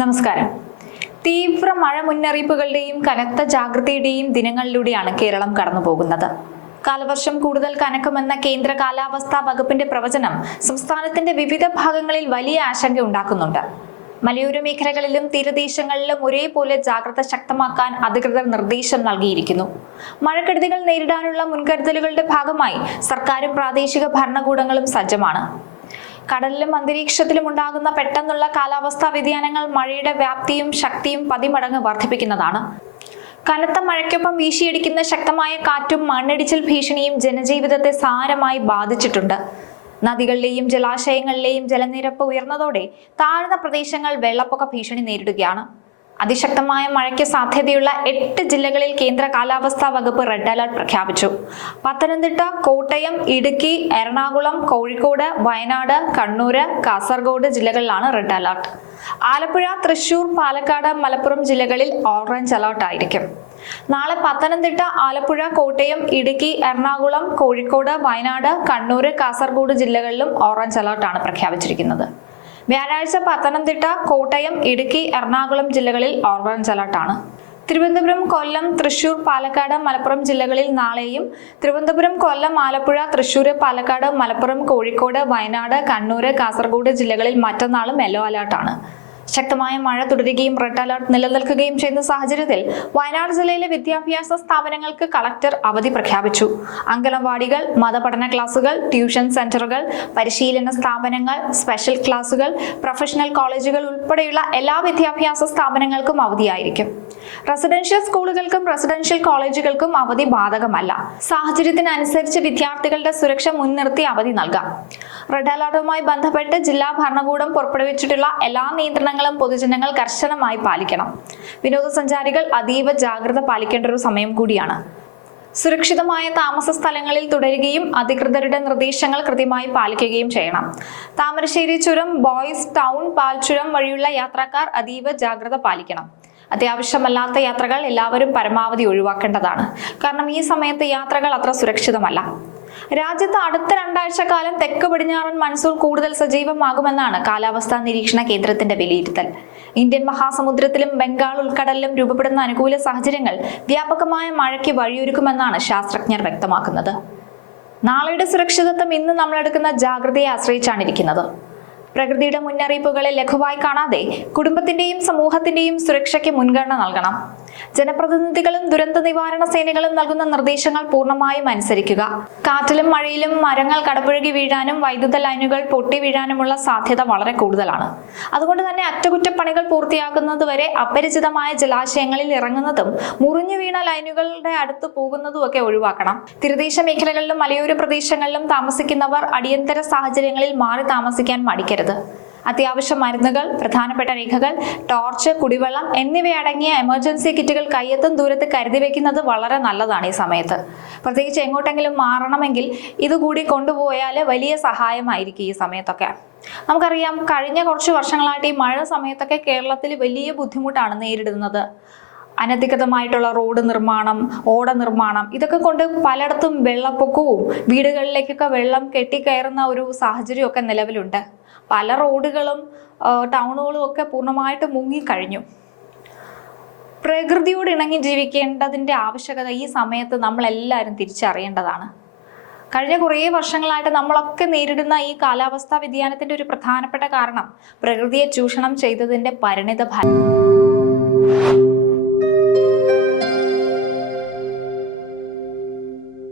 നമസ്കാരം. തീവ്ര മഴ മുന്നറിയിപ്പുകളുടെയും കനത്ത ജാഗ്രതയുടെയും ദിനങ്ങളിലൂടെയാണ് കേരളം കടന്നുപോകുന്നത്. കാലവർഷം കൂടുതൽ കനക്കുമെന്ന കേന്ദ്ര കാലാവസ്ഥാ വകുപ്പിന്റെ പ്രവചനം സംസ്ഥാനത്തിന്റെ വിവിധ ഭാഗങ്ങളിൽ വലിയ ആശങ്ക ഉണ്ടാക്കുന്നുണ്ട്. മലയോര മേഖലകളിലും തീരദേശങ്ങളിലും ഒരേപോലെ ജാഗ്രത ശക്തമാക്കാൻ അധികൃതർ നിർദ്ദേശം നൽകിയിരിക്കുന്നു. മഴക്കെടുതികൾ നേരിടാനുള്ള മുൻകരുതലുകളുടെ ഭാഗമായി സർക്കാരും പ്രാദേശിക ഭരണകൂടങ്ങളും സജ്ജമാണ്. കടലിലും അന്തരീക്ഷത്തിലും ഉണ്ടാകുന്ന പെട്ടെന്നുള്ള കാലാവസ്ഥാ വ്യതിയാനങ്ങൾ മഴയുടെ വ്യാപ്തിയും ശക്തിയും 10 മടങ്ങ് വർദ്ധിപ്പിക്കുന്നതാണ്. കനത്ത മഴയ്ക്കൊപ്പം വീശിയടിക്കുന്ന ശക്തമായ കാറ്റും മണ്ണിടിച്ചിൽ ഭീഷണിയും ജനജീവിതത്തെ സാരമായി ബാധിച്ചിട്ടുണ്ട്. നദികളിലെയും ജലാശയങ്ങളിലെയും ജലനിരപ്പ് ഉയർന്നതോടെ താഴ്ന്ന പ്രദേശങ്ങൾ വെള്ളപ്പൊക്ക ഭീഷണി നേരിടുകയാണ്. അതിശക്തമായ മഴയ്ക്ക് സാധ്യതയുള്ള 8 ജില്ലകളിൽ കേന്ദ്ര കാലാവസ്ഥാ വകുപ്പ് റെഡ് അലർട്ട് പ്രഖ്യാപിച്ചു. പത്തനംതിട്ട, കോട്ടയം, ഇടുക്കി, എറണാകുളം, കോഴിക്കോട്, വയനാട്, കണ്ണൂര്, കാസർഗോഡ് ജില്ലകളിലാണ് റെഡ് അലർട്ട്. ആലപ്പുഴ, തൃശൂർ, പാലക്കാട്, മലപ്പുറം ജില്ലകളിൽ ഓറഞ്ച് അലർട്ട് ആയിരിക്കും. നാളെ പത്തനംതിട്ട, ആലപ്പുഴ, കോട്ടയം, ഇടുക്കി, എറണാകുളം, കോഴിക്കോട്, വയനാട്, കണ്ണൂര്, കാസർഗോഡ് ജില്ലകളിലും ഓറഞ്ച് അലർട്ടാണ് പ്രഖ്യാപിച്ചിരിക്കുന്നത്. വ്യാഴാഴ്ച പത്തനംതിട്ട, കോട്ടയം, ഇടുക്കി, എറണാകുളം ജില്ലകളിൽ ഓറഞ്ച് അലർട്ടാണ്. തിരുവനന്തപുരം, കൊല്ലം, തൃശൂർ, പാലക്കാട്, മലപ്പുറം ജില്ലകളിൽ നാളെയും, തിരുവനന്തപുരം, കൊല്ലം, ആലപ്പുഴ, തൃശൂർ, പാലക്കാട്, മലപ്പുറം, കോഴിക്കോട്, വയനാട്, കണ്ണൂർ, കാസർഗോഡ് ജില്ലകളിൽ മറ്റന്നാളും യെല്ലോ അലർട്ടാണ്. ശക്തമായ മഴ തുടരുകയും റെഡ് അലർട്ട് നിലനിൽക്കുകയും ചെയ്യുന്ന സാഹചര്യത്തിൽ വയനാട് ജില്ലയിലെ വിദ്യാഭ്യാസ സ്ഥാപനങ്ങൾക്ക് കളക്ടർ അവധി പ്രഖ്യാപിച്ചു. അംഗനവാടികൾ, മതപഠന ക്ലാസുകൾ, ട്യൂഷൻ സെന്ററുകൾ, പരിശീലന സ്ഥാപനങ്ങൾ, സ്പെഷ്യൽ ക്ലാസുകൾ, പ്രൊഫഷണൽ കോളേജുകൾ ഉൾപ്പെടെയുള്ള എല്ലാ വിദ്യാഭ്യാസ സ്ഥാപനങ്ങൾക്കും അവധിയായിരിക്കും. റെസിഡൻഷ്യൽ സ്കൂളുകൾക്കും റെസിഡൻഷ്യൽ കോളേജുകൾക്കും അവധി ബാധകമല്ല. സാഹചര്യത്തിനനുസരിച്ച് വിദ്യാർത്ഥികളുടെ സുരക്ഷ മുൻനിർത്തി അവധി നൽകാം. റെഡ് അലർട്ടുമായി ബന്ധപ്പെട്ട് ജില്ലാ ഭരണകൂടം പുറപ്പെടുവിച്ചിട്ടുള്ള എല്ലാ നിയന്ത്രണങ്ങളും പൊതുജനങ്ങൾ കർശനമായി പാലിക്കണം. വിനോദസഞ്ചാരികൾ അതീവ ജാഗ്രത പാലിക്കേണ്ട ഒരു സമയം കൂടിയാണ്. സുരക്ഷിതമായ താമസ സ്ഥലങ്ങളിൽ തുടരുകയും അധികൃതരുടെ നിർദ്ദേശങ്ങൾ കൃത്യമായി പാലിക്കുകയും ചെയ്യണം. താമരശ്ശേരി ചുരം, ബോയ്സ് ടൗൺ, പാൽച്ചുരം വഴിയുള്ള യാത്രക്കാർ അതീവ ജാഗ്രത പാലിക്കണം. അത്യാവശ്യമല്ലാത്ത യാത്രകൾ എല്ലാവരും പരമാവധി ഒഴിവാക്കേണ്ടതാണ്. കാരണം ഈ സമയത്ത് യാത്രകൾ അത്ര സുരക്ഷിതമല്ല. രാജ്യത്ത് അടുത്ത 2 ആഴ്ചക്കാലം തെക്ക് പടിഞ്ഞാറൻ മൺസൂൺ കൂടുതൽ സജീവമാകുമെന്നാണ് കാലാവസ്ഥാ നിരീക്ഷണ കേന്ദ്രത്തിന്റെ വിലയിരുത്തൽ. ഇന്ത്യൻ മഹാസമുദ്രത്തിലും ബംഗാൾ ഉൾക്കടലിലും രൂപപ്പെടുന്ന അനുകൂല സാഹചര്യങ്ങൾ വ്യാപകമായ മഴയ്ക്ക് വഴിയൊരുക്കുമെന്നാണ് ശാസ്ത്രജ്ഞർ വ്യക്തമാക്കുന്നത്. നാളെയുടെ സുരക്ഷിതത്വം ഇന്ന് നമ്മളെടുക്കുന്ന ജാഗ്രതയെ ആശ്രയിച്ചാണ് ഇരിക്കുന്നത്. പ്രകൃതിയുടെ മുന്നറിയിപ്പുകളെ ലഘുവായി കാണാതെ കുടുംബത്തിന്റെയും സമൂഹത്തിന്റെയും സുരക്ഷയ്ക്ക് മുൻഗണന നൽകണം. ജനപ്രതിനിധികളും ദുരന്ത നിവാരണ സേനകളും നൽകുന്ന നിർദ്ദേശങ്ങൾ പൂർണ്ണമായും അനുസരിക്കുക. കാറ്റിലും മഴയിലും മരങ്ങൾ കടപുഴകി വീഴാനും വൈദ്യുത ലൈനുകൾ പൊട്ടി വീഴാനുമുള്ള സാധ്യത വളരെ കൂടുതലാണ്. അതുകൊണ്ട് തന്നെ അറ്റകുറ്റപ്പണികൾ പൂർത്തിയാക്കുന്നതുവരെ അപരിചിതമായ ജലാശയങ്ങളിൽ ഇറങ്ങുന്നതും മുറിഞ്ഞു വീണ ലൈനുകളുടെ അടുത്ത് പോകുന്നതും ഒക്കെ ഒഴിവാക്കണം. തീരദേശ മേഖലകളിലും മലയോര പ്രദേശങ്ങളിലും താമസിക്കുന്നവർ അടിയന്തര സാഹചര്യങ്ങളിൽ മാറി താമസിക്കാൻ മടിക്കരുത്. അത്യാവശ്യ മരുന്നുകൾ, പ്രധാനപ്പെട്ട രേഖകൾ, ടോർച്ച്, കുടിവെള്ളം എന്നിവയടങ്ങിയ എമർജൻസി കിറ്റുകൾ കയ്യെത്തും ദൂരത്ത് കരുതി വെക്കുന്നത് വളരെ നല്ലതാണ് ഈ സമയത്ത്. പ്രത്യേകിച്ച് എങ്ങോട്ടെങ്കിലും മാറണമെങ്കിൽ ഇതുകൂടി കൊണ്ടുപോയാൽ വലിയ സഹായമായിരിക്കും ഈ സമയത്തൊക്കെ. നമുക്കറിയാം, കഴിഞ്ഞ കുറച്ച് വർഷങ്ങളായിട്ട് ഈ മഴ സമയത്തൊക്കെ കേരളത്തിൽ വലിയ ബുദ്ധിമുട്ടാണ് നേരിടുന്നത്. അനധികൃതമായിട്ടുള്ള റോഡ് നിർമ്മാണം, ഓട നിർമ്മാണം, ഇതൊക്കെ കൊണ്ട് പലയിടത്തും വെള്ളപ്പൊക്കവും വീടുകളിലേക്കൊക്കെ വെള്ളം കെട്ടിക്കയറുന്ന ഒരു സാഹചര്യമൊക്കെ നിലവിലുണ്ട്. പല റോഡുകളും ടൗണുകളും ഒക്കെ പൂർണ്ണമായിട്ട് മുങ്ങിക്കഴിഞ്ഞു. പ്രകൃതിയോട് ഇണങ്ങി ജീവിക്കേണ്ടതിൻ്റെ ആവശ്യകത ഈ സമയത്ത് നമ്മളെല്ലാവരും തിരിച്ചറിയേണ്ടതാണ്. കഴിഞ്ഞ കുറേ വർഷങ്ങളായിട്ട് നമ്മളൊക്കെ നേരിടുന്ന ഈ കാലാവസ്ഥാ വ്യതിയാനത്തിൻ്റെ ഒരു പ്രധാനപ്പെട്ട കാരണം പ്രകൃതിയെ ചൂഷണം ചെയ്തതിൻ്റെ പരിണിത ഫലം.